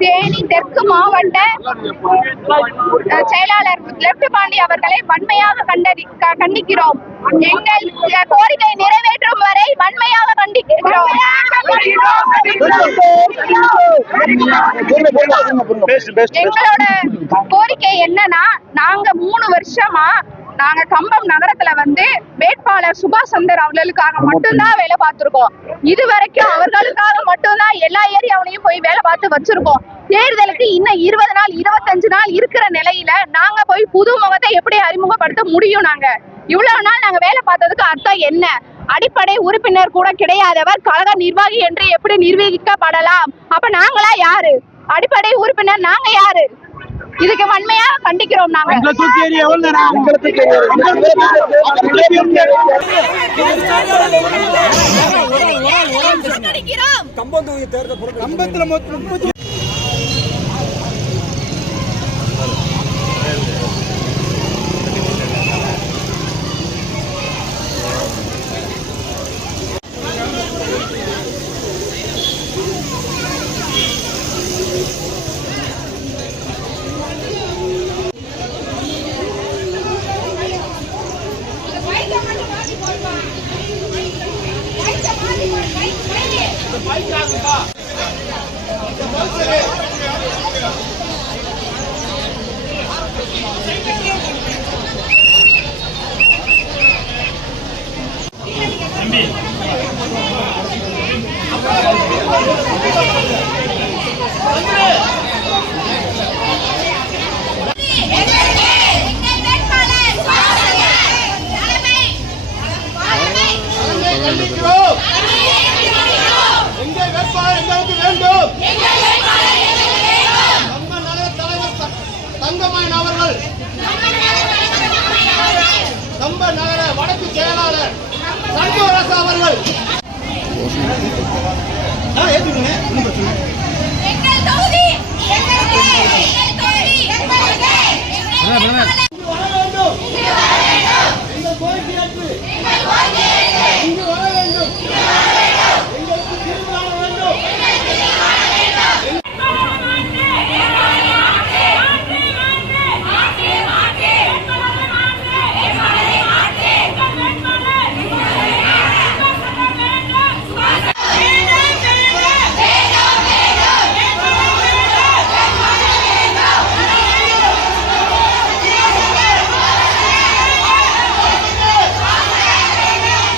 தேனி தெற்கு மாவட்ட செயலாளர் லெப்ட் பாண்டி அவர்களை வன்மையாக கண்டிக்கிறோம். எங்கள் கோரிக்கை நிறைவேற்றும் வரை வன்மையாக கண்டிக்கிறோம். எங்களோட கோரிக்கை என்னன்னா, நாங்க 3 வருஷமா கம்பம் நகரத்துல வேட்பாளர் சுபாஷ் சந்தர் அவர்களுக்காக மட்டும்தான் வேலை பார்த்திருக்கோம். இது வரைக்கும் அவர்களுக்காக மட்டும்தான் எல்லா ஏரியாவிலையும் போய் வேலை பார்த்து வச்சிருக்கோம். தேர்தலுக்கு இன்னும் 20 நாள் 25 நாள் இருக்கிற நிலையில நாங்க போய் புது முகத்தை எப்படி அறிமுகப்படுத்த முடியும்? நாங்க இவ்வளவு நாள் நாங்க வேலை பார்த்ததுக்கு அர்த்தம் என்ன? அடிப்படை உறுப்பினர் கூட கிடையாதவர் கழக நிர்வாகி என்று எப்படி நிர்வகிக்கப்படலாம்? அப்ப நாங்களா யாரு? அடிப்படை உறுப்பினர் நாங்க யாரு? இதுக்கு வன்மையா கண்டிக்கிறோம். நாங்க கம்பம்